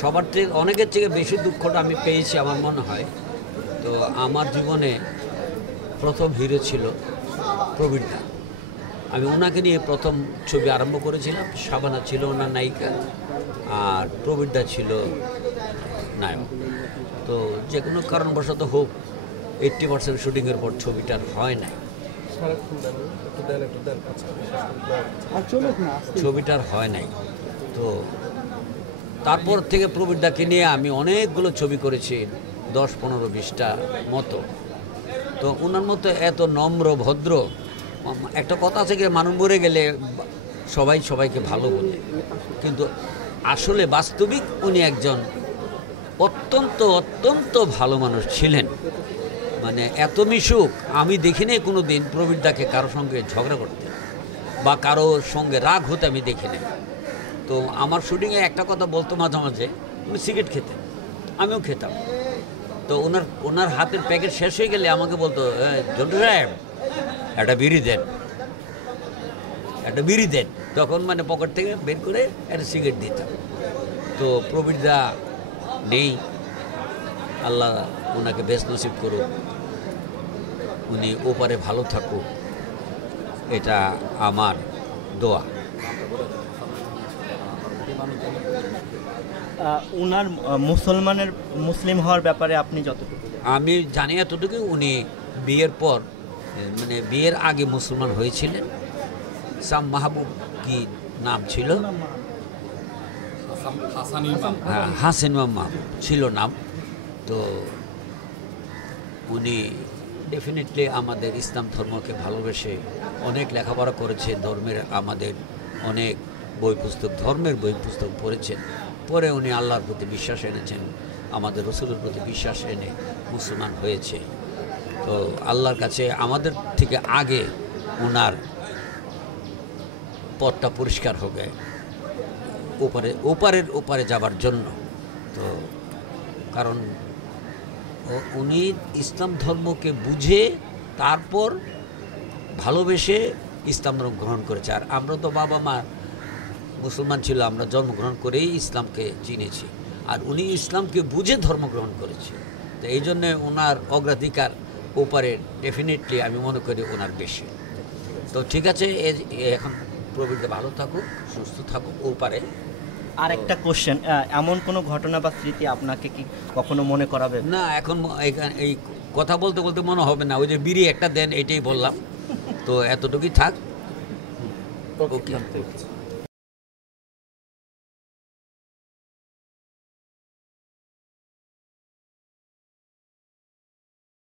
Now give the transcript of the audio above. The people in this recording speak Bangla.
সবার থেকে অনেকের থেকে বেশি দুঃখটা আমি পেয়েছি আমার মনে হয়। তো আমার জীবনে প্রথম হিরো ছিল প্রবীর দা। আমি ওনাকে নিয়ে প্রথম ছবি আরম্ভ করেছিলাম। শাবানা ছিল ওনার নায়িকা, আর প্রবীর দা ছিল নায়ক। তো যে কোনো কারণবশত হোক 80% শুটিংয়ের পর ছবিটার হয় নাই, ছবিটার হয় নাই। তো তারপর থেকে প্রবীরদাকে নিয়ে আমি অনেকগুলো ছবি করেছি, 10-15-20টা মতো। তো ওনার মতো এত নম্র ভদ্র, একটা কথা আছে কি, মানুষ মরে গেলে সবাই সবাইকে ভালো বলে, কিন্তু আসলে বাস্তবিক উনি একজন অত্যন্ত অত্যন্ত ভালো মানুষ ছিলেন। মানে এত মিশুক আমি দেখিনি কোনো দিন প্রবীরদাকে কারোর সঙ্গে ঝগড়া করতে বা কারোর সঙ্গে রাগ হতে আমি দেখিনি। তো আমার শুটিংয়ে একটা কথা বলতো মাঝে মাঝে, উনি সিগারেট খেতেন, আমিও খেতাম। তো ওনার হাতের প্যাকেট শেষ হয়ে গেলে আমাকে বলতো, জন্টু সাহেব একটা বিড়ি দেন, একটা বিড়ি দেন। তখন মানে পকেট থেকে বের করে একটা সিগারেট দিতাম। তো প্রবীরদা নেই, আল্লাহ ওনাকে বেশ নসিব করুক, উনি ওপারে ভালো থাকুক, এটা আমার দোয়া। উনার মুসলিম হওয়ার ব্যাপারে আপনি যতটুকু আমি জানি এতটুকু, উনি বিয়ের পর মানে বিয়ের আগে মুসলমান হয়েছিলেন। সাম মাহবুব কি নাম ছিল, হ্যাঁ হাসান মাহবুব ছিল নাম। তো উনি ডেফিনেটলি আমাদের ইসলাম ধর্মকে ভালোবেসে অনেক লেখাপড়া করেছে, ধর্মের আমাদের অনেক বই পুস্তক, ধর্মের বই পুস্তক পড়েছেন। পরে উনি আল্লাহর প্রতি বিশ্বাস এনেছেন, আমাদের রসুলের প্রতি বিশ্বাস এনে মুসলমান হয়েছে। তো আল্লাহর কাছে আমাদের থেকে আগে ওনার পথটা পরিষ্কার হবে ওপারে যাবার জন্য। তো কারণ উনি ইসলাম ধর্মকে বুঝে তারপর ভালোবেসে ইসলাম ধর্ম গ্রহণ করেছে। আর আমরা তো বাবা মা মুসলমান ছিল, আমরা জন্মগ্রহণ করেই ইসলামকে চিনেছি, আর উনি ইসলামকে বুঝে ধর্মগ্রহণ করেছে। তো এই জন্যে ওনার অগ্রাধিকার ওপারে ডেফিনেটলি আমি মনে করি ওনার বেশি। তো ঠিক আছে, এখন প্রবীরদা ভালো থাকুক, সুস্থ থাকুক ওপারে। আর একটা কোশ্চেন, এমন কোনো ঘটনা বা স্মৃতি আপনাকে কি কখনো মনে করাবে? না, এখন এই কথা বলতে বলতে মনে হবে না, ওই যে বিড়ি একটা দেন এটাই বললাম। তো এতটুকুই থাক। ওকে।